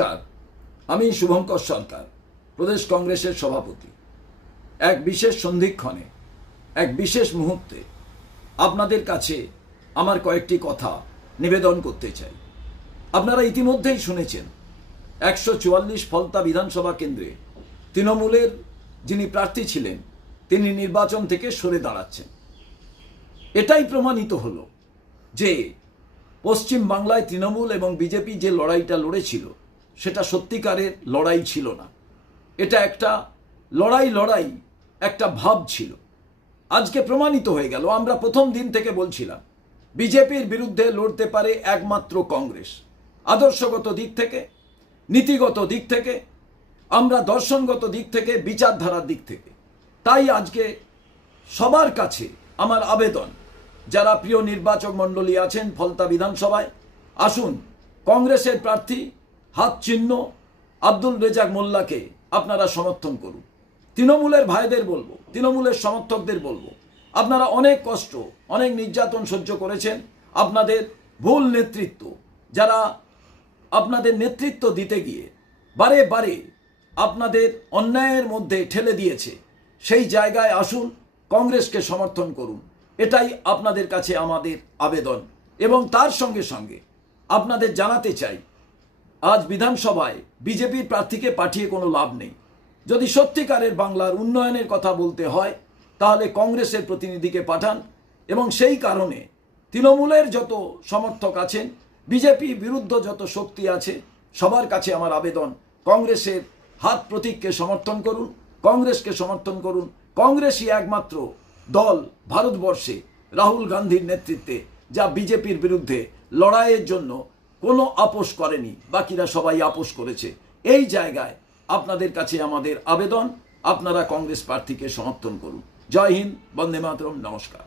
নমস্কার, আমি শুভঙ্কর সরকার, প্রদেশ কংগ্রেসের সভাপতি। এক বিশেষ সন্ধিক্ষণে, এক বিশেষ মুহূর্তে আপনাদের কাছে আমার কয়েকটি কথা নিবেদন করতে চাই। আপনারা ইতিমধ্যেই শুনেছেন 144 ফলতা বিধানসভা কেন্দ্রে তৃণমূলের যিনি প্রার্থী ছিলেন তিনি নির্বাচন থেকে সরে দাঁড়াচ্ছেন। এটাই প্রমাণিত হলো যে পশ্চিম বাংলায় তৃণমূল এবং বিজেপি যে লড়াইটা লড়েছিল সেটা সত্যিকারের লড়াই ছিল না। এটা একটা লড়াই একটা ভাব ছিল। আজকে প্রমাণিত হয়ে গেল। আমরা প্রথম দিন থেকে বলছিলাম বিজেপির বিরুদ্ধে লড়তে পারে একমাত্র কংগ্রেস, আদর্শগত দিক থেকে, নীতিগত দিক থেকে, আমরা দর্শনগত দিক থেকে, বিচারধারার দিক থেকে। তাই আজকে সবার কাছে আমার আবেদন, যারা প্রিয় নির্বাচক মণ্ডলী আছেন ফলতা বিধানসভায়, আসুন কংগ্রেসের প্রার্থী হাত চিহ্ন আব্দুল রেজাক মোল্লাকে আপনারা সমর্থন করুন। তৃণমূলের ভাইদের বলবো, তৃণমূলের সমর্থকদের বলবো, আপনারা অনেক কষ্ট, অনেক নির্যাতন সহ্য করেছেন। আপনাদের ভুল নেতৃত্ব, যারা আপনাদের নেতৃত্ব দিতে গিয়ে বারে বারে আপনাদের অন্যায়ের মধ্যে ঠেলে দিয়েছে, সেই জায়গায় আসুন কংগ্রেসকে সমর্থন করুন। এটাই আপনাদের কাছে আমাদের আবেদন। এবং তার সঙ্গে সঙ্গে আপনাদের জানাতে চাই, আজ বিধানসভায় বিজেপির প্রার্থীকে পাঠিয়ে কোনো লাভ নেই। যদি সত্যিকারের বাংলার উন্নয়নের কথা বলতে হয় তাহলে কংগ্রেসের প্রতিনিধিকে পাঠান। এবং সেই কারণে তৃণমূলের যত সমর্থক আছেন, বিজেপি বিরুদ্ধ যত শক্তি আছে, সবার কাছে আমার আবেদন, কংগ্রেসের হাত প্রতীককে সমর্থন করুন, কংগ্রেসকে সমর্থন করুন। কংগ্রেসই একমাত্র দল ভারতবর্ষে রাহুল গান্ধীর নেতৃত্বে যা বিজেপির বিরুদ্ধে লড়াইয়ের জন্য কোনো আপোষ করেনি, বাকিরা সবাই আপোষ করেছে। এই জায়গায় আপনাদের কাছে আমাদের আবেদন, আপনারা কংগ্রেস প্রার্থীকে সমর্থন করুন। জয় হিন্দ, বন্দে মাতরম, নমস্কার।